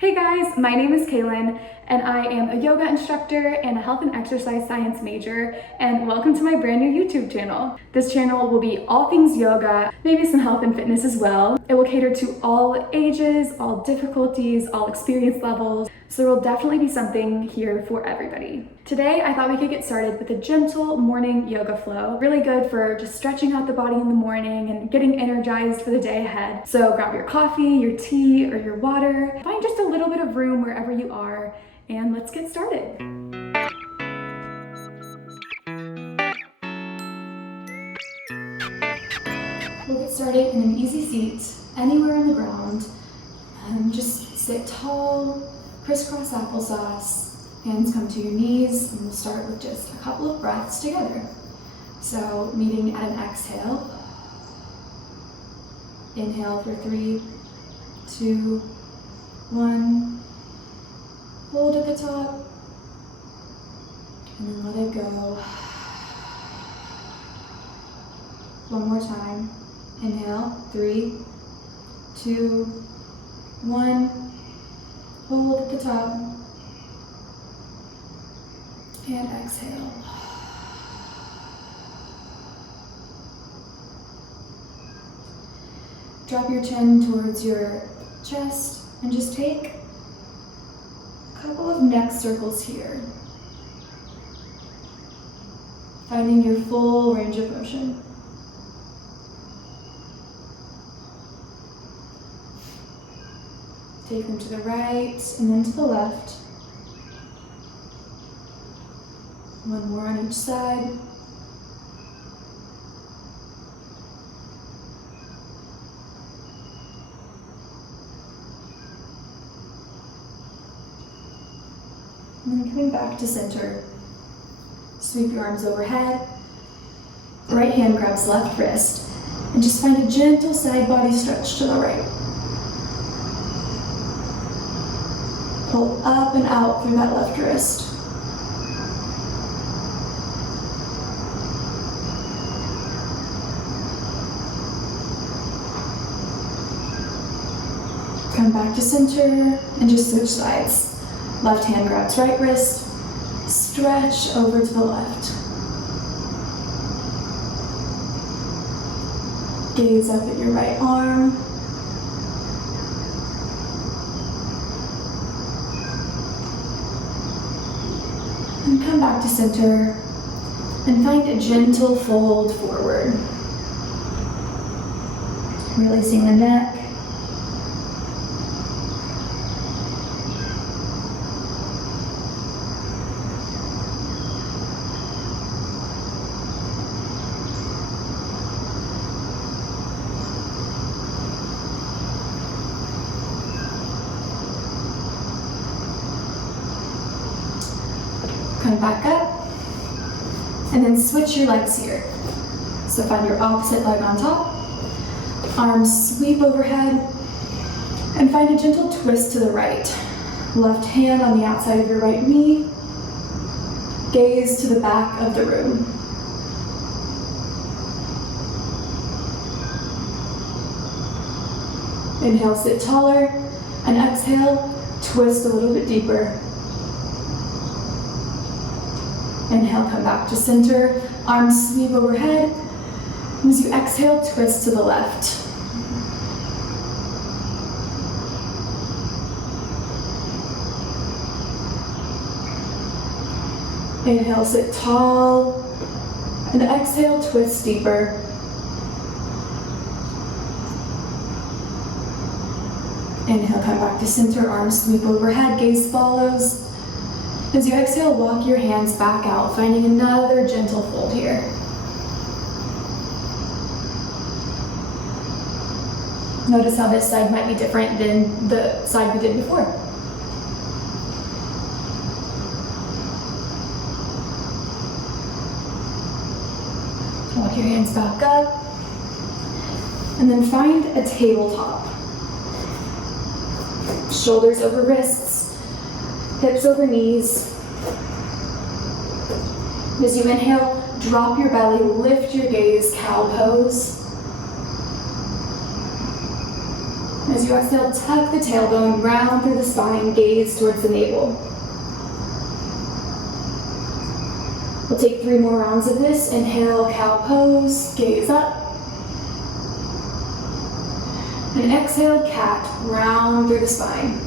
Hey guys, my name is Cailin and I am a yoga instructor and a health and exercise science major, and welcome to my brand new YouTube channel. This channel will be all things yoga, maybe some health and fitness as well. It will cater to all ages, all difficulties, all experience levels, so there will definitely be something here for everybody. Today, I thought we could get started with a gentle morning yoga flow. Really good for just stretching out the body in the morning and getting energized for the day ahead. So grab your coffee, your tea, or your water. Find just a little bit of room wherever you are, and let's get started. We'll get started in an easy seat, anywhere on the ground. Just sit tall, crisscross applesauce, hands come to your knees, and we'll start with just a couple of breaths together. So meeting at an exhale. Inhale for 3, 2, 1. Hold at the top, and then let it go. One more time. Inhale, 3, 2, 1. Hold at the top, and exhale. Drop your chin towards your chest and just take a couple of neck circles here, finding your full range of motion. Take them to the right and then to the left. One more on each side. And then coming back to center. Sweep your arms overhead. Right hand grabs left wrist. And just find a gentle side body stretch to the right. Pull up and out through that left wrist. Come back to center and just switch sides. Left hand grabs right wrist, stretch over to the left. Gaze up at your right arm. And come back to center and find a gentle fold forward. Releasing the neck. Come back up, and then switch your legs here. So find your opposite leg on top, arms sweep overhead, and find a gentle twist to the right. Left hand on the outside of your right knee, gaze to the back of the room. Inhale, sit taller, and exhale, twist a little bit deeper. Inhale, come back to center, arms sweep overhead. As you exhale, twist to the left. Inhale, sit tall, and exhale, twist deeper. Inhale, come back to center, arms sweep overhead, gaze follows. As you exhale, walk your hands back out, finding another gentle fold here. Notice how this side might be different than the side we did before. Walk your hands back up, and then find a tabletop. Shoulders over wrists, hips over knees. As you inhale, drop your belly, lift your gaze, cow pose. As you exhale, tuck the tailbone round through the spine, gaze towards the navel. We'll take 3 more rounds of this. Inhale, cow pose, gaze up. And exhale, cat, round through the spine.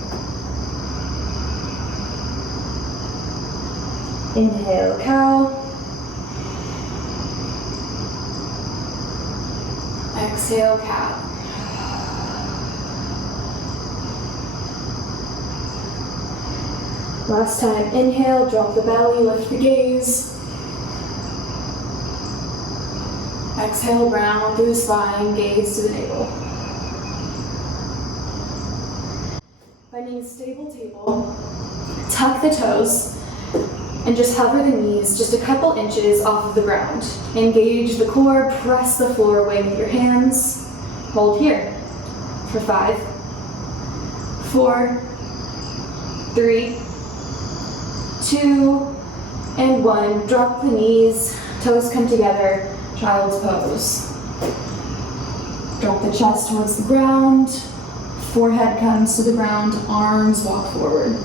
Inhale, cow. Exhale, cat. Last time, inhale, drop the belly, lift the gaze. Exhale, round through the spine, gaze to the navel. Finding a stable table, tuck the toes, and just hover the knees just a couple inches off of the ground. Engage the core, press the floor away with your hands. Hold here for 5, 4, 3, 2, and 1. Drop the knees, toes come together, child's pose. Drop the chest towards the ground, forehead comes to the ground, arms walk forward.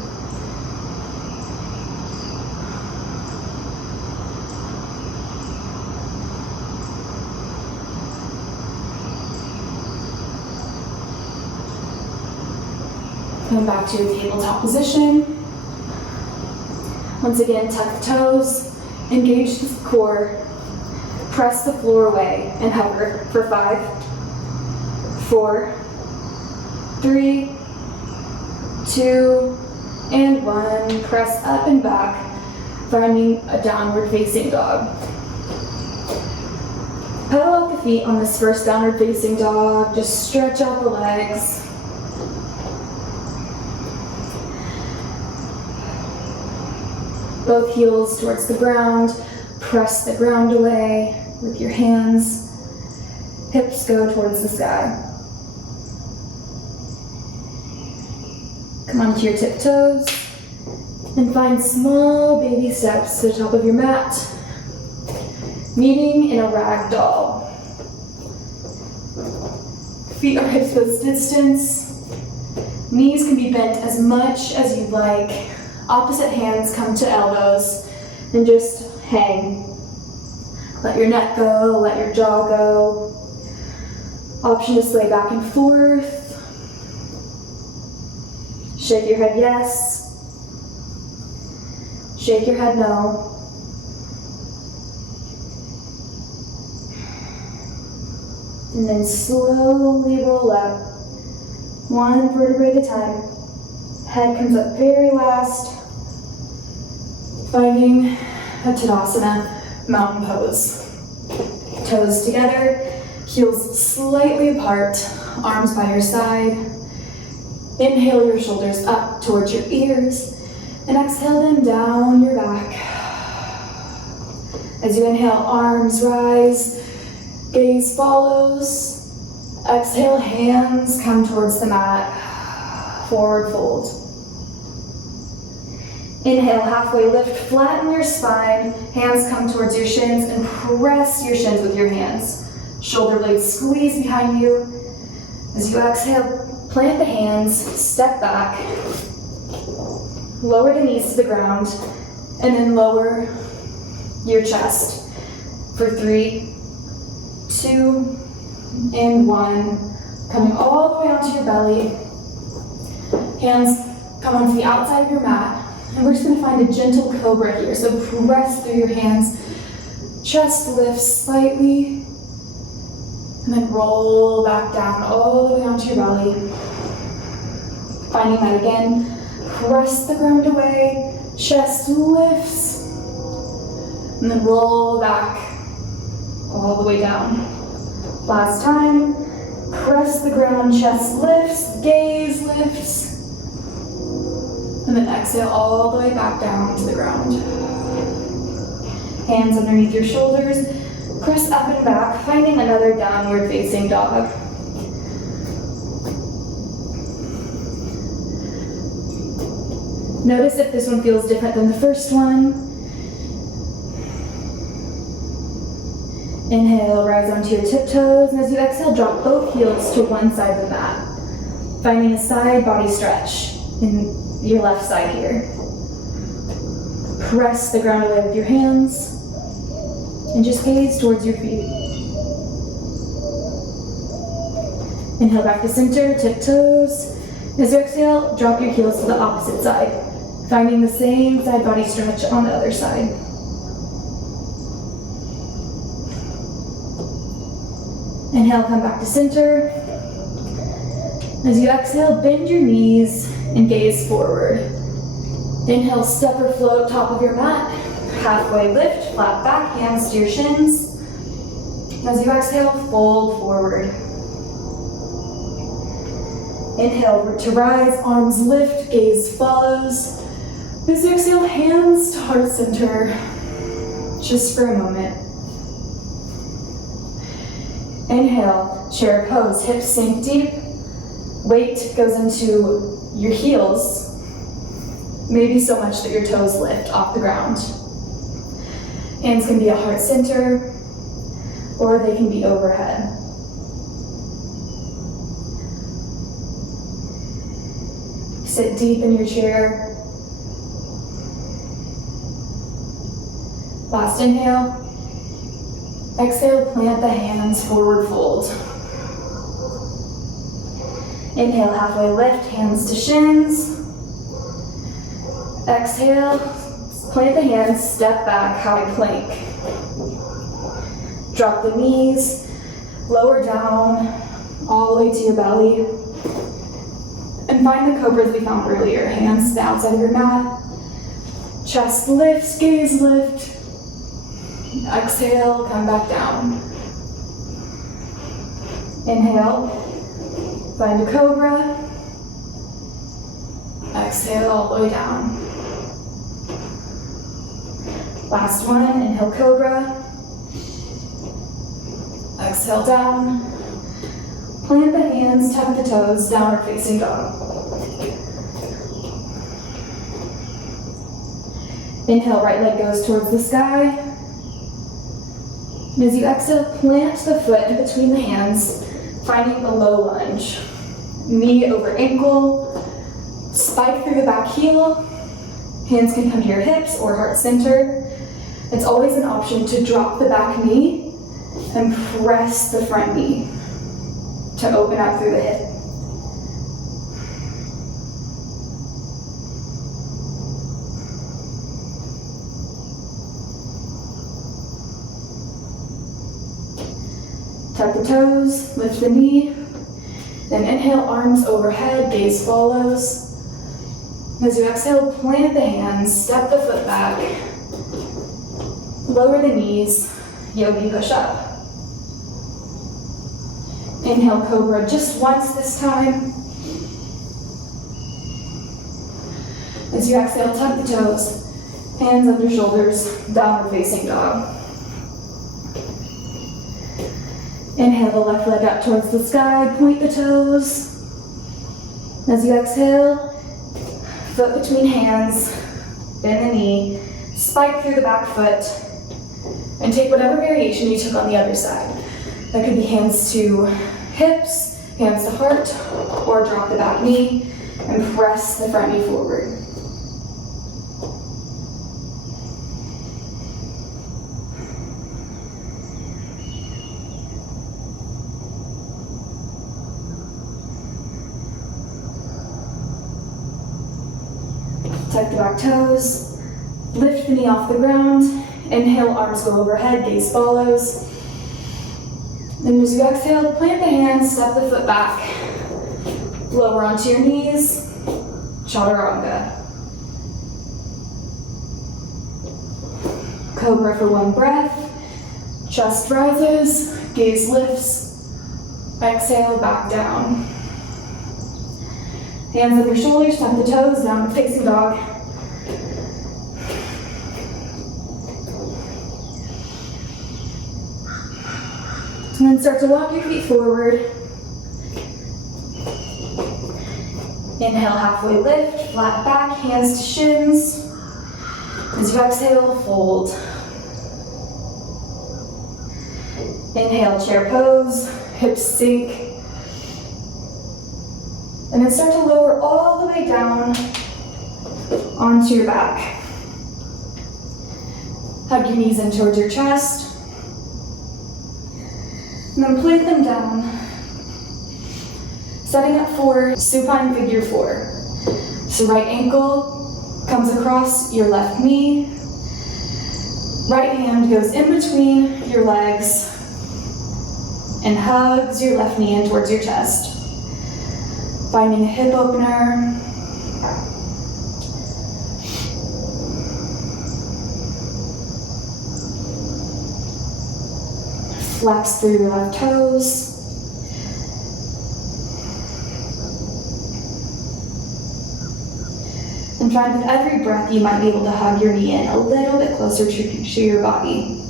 Come back to your tabletop position. Once again, tuck the toes, engage the core, press the floor away, and hover for 5, 4, 3, 2, and 1. Press up and back, finding a downward facing dog. Pedal out the feet on this first downward facing dog. Just stretch out the legs. Both heels towards the ground. Press the ground away with your hands. Hips go towards the sky. Come onto your tiptoes and find small baby steps to the top of your mat, meeting in a rag doll. Feet are hips width distance. Knees can be bent as much as you'd like. Opposite hands come to elbows and just hang. Let your neck go, let your jaw go. Option to sway back and forth. Shake your head yes. Shake your head no. And then slowly roll up, 1 vertebrae at a time. Head comes up very last, finding a Tadasana mountain pose. Toes together, heels slightly apart, arms by your side. Inhale your shoulders up towards your ears, and exhale them down your back. As you inhale, arms rise, gaze follows. Exhale, hands come towards the mat, forward fold. Inhale, halfway lift, flatten your spine, hands come towards your shins, and press your shins with your hands. Shoulder blades squeeze behind you. As you exhale, plant the hands, step back, lower the knees to the ground, and then lower your chest for 3, 2, and 1. Coming all the way onto your belly. Hands come onto the outside of your mat, and we're just going to find a gentle cobra here. So press through your hands, chest lifts slightly, and then roll back down all the way onto your belly. Finding that again, press the ground away, chest lifts, and then roll back all the way down. Last time, press the ground, chest lifts, gaze lifts, and then exhale all the way back down to the ground. Hands underneath your shoulders, press up and back, finding another downward facing dog. Notice if this one feels different than the first one. Inhale, rise onto your tiptoes, and as you exhale, drop both heels to one side of the mat. Finding a side body stretch in your left side here. Press the ground away with your hands and just gaze towards your feet. Inhale back to center, tip toes. As you exhale, drop your heels to the opposite side, finding the same side body stretch on the other side. Inhale, come back to center. As you exhale, bend your knees and gaze forward. Inhale, step or float top of your mat. Halfway lift, flat back, hands to your shins. As you exhale, fold forward. Inhale to rise, arms lift, gaze follows. As you exhale, hands to heart center, just for a moment. Inhale, chair pose, hips sink deep. Weight goes into your heels, maybe so much that your toes lift off the ground. Hands can be at heart center, or they can be overhead. Sit deep in your chair. Last inhale. Exhale, plant the hands, forward fold. Inhale, halfway lift, hands to shins. Exhale, plant the hands, step back, high plank. Drop the knees, lower down, all the way to your belly. And find the cobras we found earlier. Hands to the outside of your mat. Chest lifts, gaze lift. Exhale, come back down. Inhale, find a cobra. Exhale, all the way down. Last one, inhale, cobra. Exhale, down. Plant the hands, tuck the toes, downward facing dog. Inhale, right leg goes towards the sky. And as you exhale, plant the foot in between the hands, finding a low lunge. Knee over ankle, spike through the back heel. Hands can come to your hips or heart center. It's always an option to drop the back knee and press the front knee to open up through the hip. Tuck the toes, lift the knee, then inhale, arms overhead, gaze follows. As you exhale, plant the hands, step the foot back, lower the knees, yogi push up. Inhale, cobra just once this time. As you exhale, tuck the toes, hands under shoulders, downward facing dog. Inhale the left leg up towards the sky, point the toes. As you exhale, foot between hands, bend the knee, spike through the back foot, and take whatever variation you took on the other side. That could be hands to hips, hands to heart, or drop the back knee and press the front knee forward. Tuck the back toes, lift the knee off the ground, inhale, arms go overhead, gaze follows. And as you exhale, plant the hands, step the foot back, lower onto your knees, Chaturanga. Cobra for one breath, chest rises, gaze lifts, exhale, back down. Hands on your shoulders, tuck the toes, downward facing dog. And then start to walk your feet forward. Inhale, halfway lift, flat back, hands to shins. As you exhale, fold. Inhale, chair pose, hips sink. And then start to lower all the way down onto your back. Hug your knees in towards your chest. And then plant them down. Setting up for supine figure 4. So right ankle comes across your left knee. Right hand goes in between your legs and hugs your left knee in towards your chest. Finding a hip opener. Flex through your left toes. And find with every breath you might be able to hug your knee in a little bit closer to your body.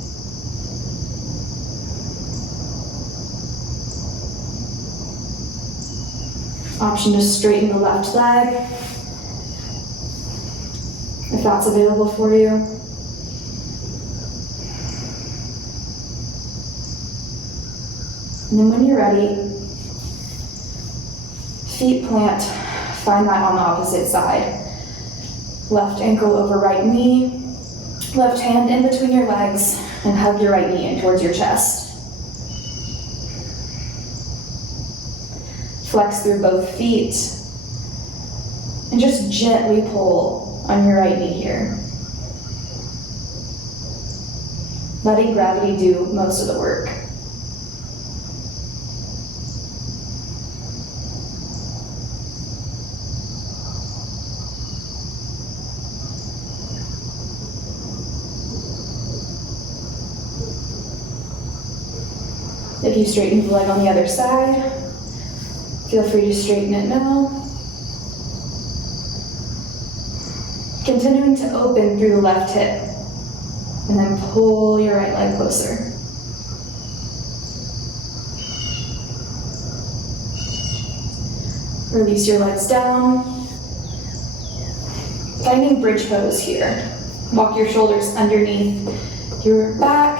Option to straighten the left leg, if that's available for you. And then when you're ready, feet plant, find that on the opposite side. Left ankle over right knee, left hand in between your legs, and hug your right knee in towards your chest. Flex through both feet, and just gently pull on your right knee here. Letting gravity do most of the work. If you straighten the leg on the other side, feel free to straighten it now. Continuing to open through the left hip, and then pull your right leg closer. Release your legs down. Finding bridge pose here. Walk your shoulders underneath your back.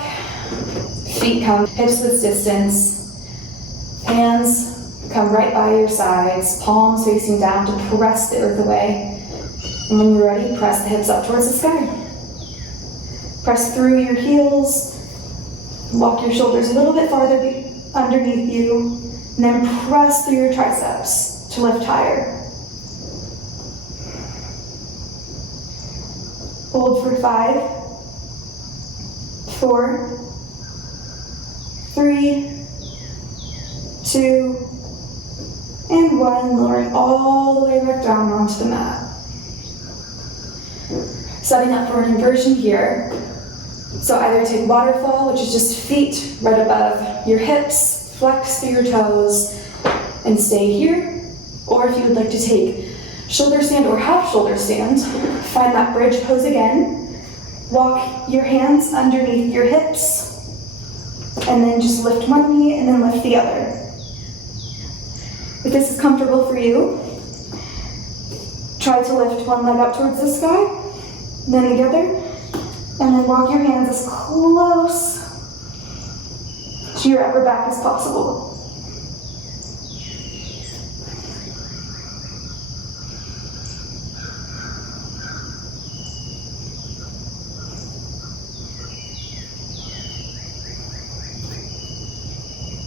Feet come hips width distance. Hands come right by your sides, palms facing down to press the earth away. And when you're ready, press the hips up towards the sky. Press through your heels. Walk your shoulders a little bit farther underneath you. And then press through your triceps to lift higher. Hold for 5, 4, 3, 2, and 1, lowering all the way back down onto the mat. Setting up for an inversion here. So either take waterfall, which is just feet right above your hips, flex through your toes, and stay here. Or if you would like to take shoulder stand or half shoulder stand, find that bridge pose again. Walk your hands underneath your hips, and then just lift one knee and then lift the other. If this is comfortable for you, try to lift one leg up towards the sky, then the other, and then walk your hands as close to your upper back as possible.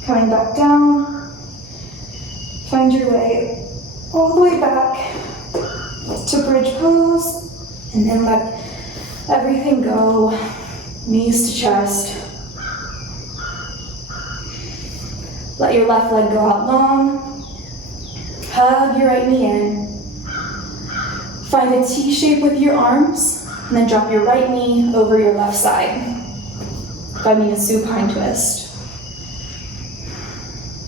Coming back down, find your way all the way back to bridge pose, and then let everything go, knees to chest. Let your left leg go out long, hug your right knee in. Find a T shape with your arms, and then drop your right knee over your left side, finding a supine twist.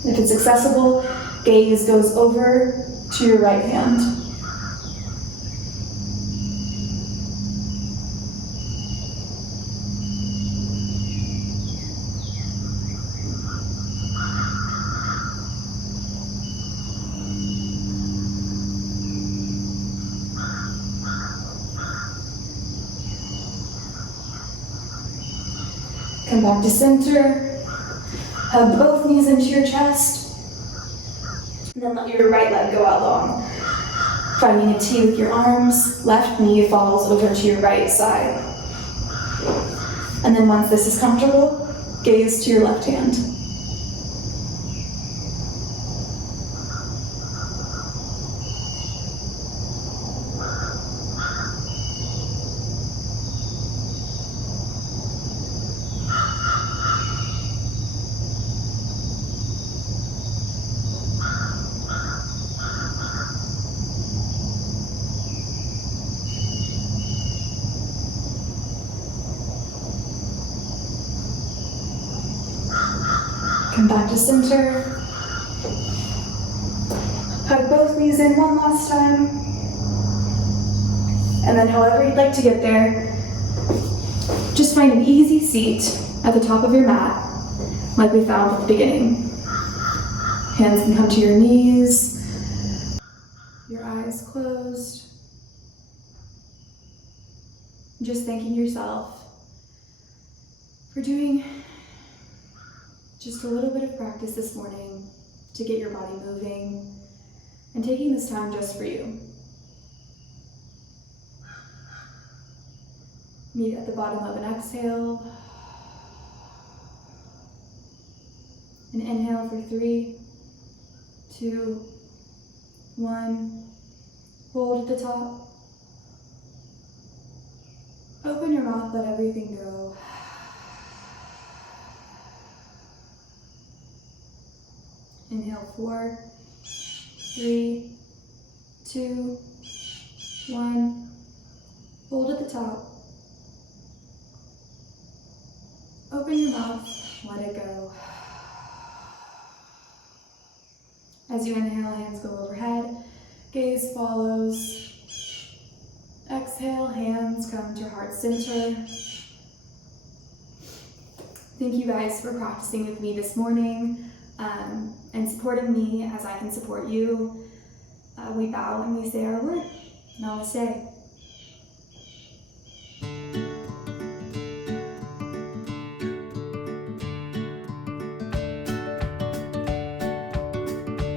If it's accessible, gaze goes over to your right hand. Come back to center. Hug both knees into your chest. And then let your right leg go out long. Finding a T with your arms, left knee falls over to your right side. And then once this is comfortable, gaze to your left hand. Come back to center. Hug both knees in one last time. And then however you'd like to get there, just find an easy seat at the top of your mat, like we found at the beginning. Hands can come to your knees, your eyes closed. Just thanking yourself for doing just a little bit of practice this morning to get your body moving and taking this time just for you. Meet at the bottom of an exhale. And inhale for 3, 2, 1. Hold at the top. Open your mouth, let everything go. Inhale 4, 3, 2, 1. Hold at the top. Open your mouth, let it go. As you inhale, hands go overhead, gaze follows. Exhale, hands come to heart center. Thank you guys for practicing with me this morning and supporting me as I can support you. We bow and we say our word. Namaste.